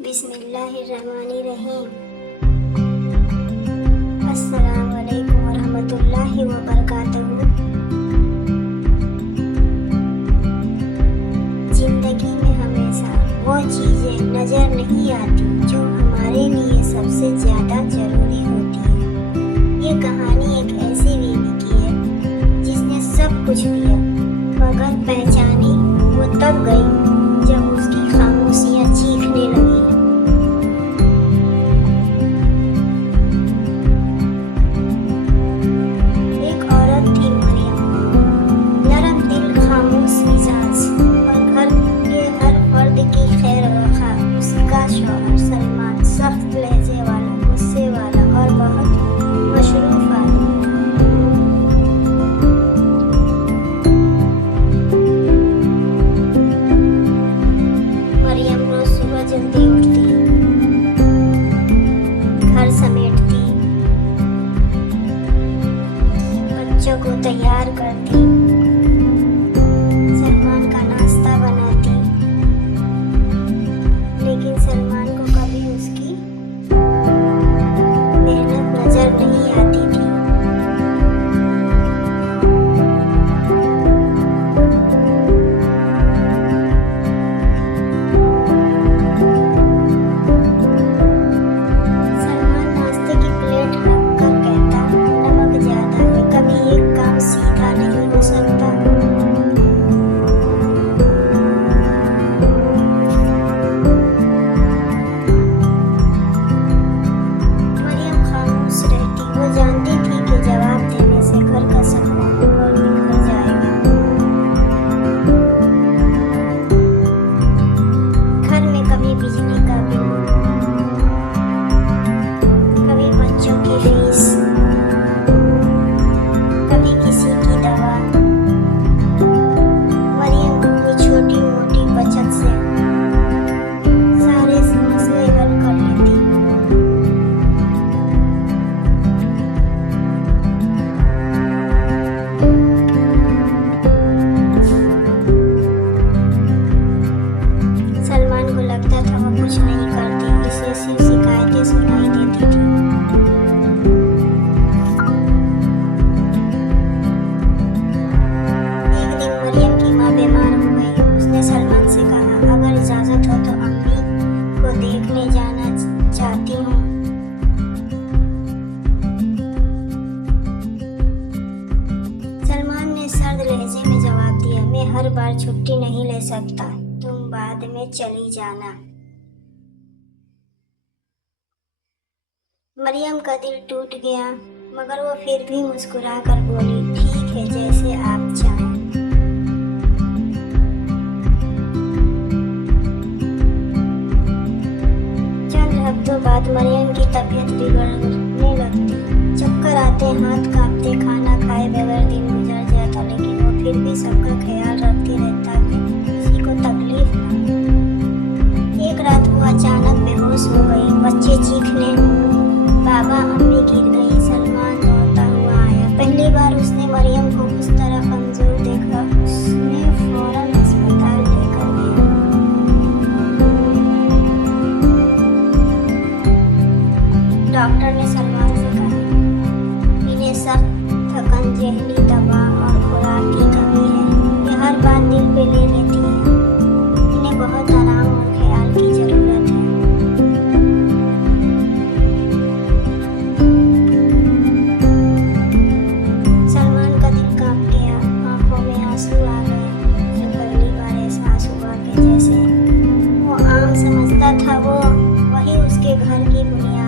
बिस्मिल्लाहिर्रहमानिर्रहीम। अस्सलाम वालेकुम वरहमतुल्लाहि वबरकातुहू। जिंदगी में हमेशा वो चीज़ें नज़र नहीं आती जो हमारे लिए सबसे ज़्यादा ज़रूरी होती है। ये कहानी एक ऐसी बीवी की है जिसने सब कुछ दिया मगर पहचानी वो तब गई जब उसकी खामोशियाँ चीखने लगी। एक औरत थी मरियम, नरम दिल, खामोश मिजाज और घर के हर फर्द की खैर वफा। उसका शौहर सलमान सख्त लहजे वाला, गुस्से वाला और बहुत मशरूफ आदमी। मरियम रोज सुबह जल्दी उठती, घर समेटती, बच्चों को तैयार करती, सलमान का नाश्ता बनाती, लेकिन सलमान को कभी उसकी मेहनत नजर नहीं आती थी। सलमान नाश्ते की प्लेट रखकर कहता, नमक ज्यादा है, कभी एक काम सीधा नहीं हो सकता। मरियम खामोश रहती, वो जानती थी कि जवाब देने से घर का सब माहौल बिखर जाएगा। घर में कभी बिजली का बिल, कभी बच्चों की फीस, कभी किसी की दवा। मरियम अपनी छोटी मोटी बचत से सारे मसले हल कर लेती। सलमान को लगता था वो कुछ नहीं करती, इसे सिर्फ शिकायतें सुनाई देती थी। एक दिन मरियम की माँ बीमार हो गई। उसने सलमान से कहा, अगर इजाजत हो तो अम्मी को देखने जाना चाहती हूँ। सलमान ने सर्द लहजे में जवाब दिया, मैं हर बार छुट्टी नहीं ले सकता, तुम बाद में चली जाना। मरियम का दिल टूट गया, मगर वो फिर भी मुस्कुराकर बोली, ठीक है, जैसे आप चाहें। चंद हफ्तों बाद मरियम की तबीयत बिगड़ने लगती, चक्कर आते, हाथ कांपते, खाना खाए बगैर दिन गुजर जाता, लेकिन वो फिर भी सबका ख्याल रखती रहता कि किसी को तकलीफ न हो। एक रात वो अचानक बेहोश हो गई, बच्चे चीखने, बाबा अम्मी गिर गई। सलमान दौड़ता हुआ आया। पहली बार उसने मरियम को उस तरह कमजोर देखा। उसने फौरन अस्पताल लेकर गया। डॉक्टर ने सलमान से कहा, इन्हें सख्त थकन, जहनी दबाव और खुराक की कमी है। ये हर बात दिल पे ले लेती है। इन्हें बहुत आराम और ख्याल की जरूरत है। सलमान का दिल कांप गया, आंखों में आंसू आ गए। उसे पहली बार एहसास हुआ कि जैसे वो आम समझता था वो वही उसके घर की बुनियाद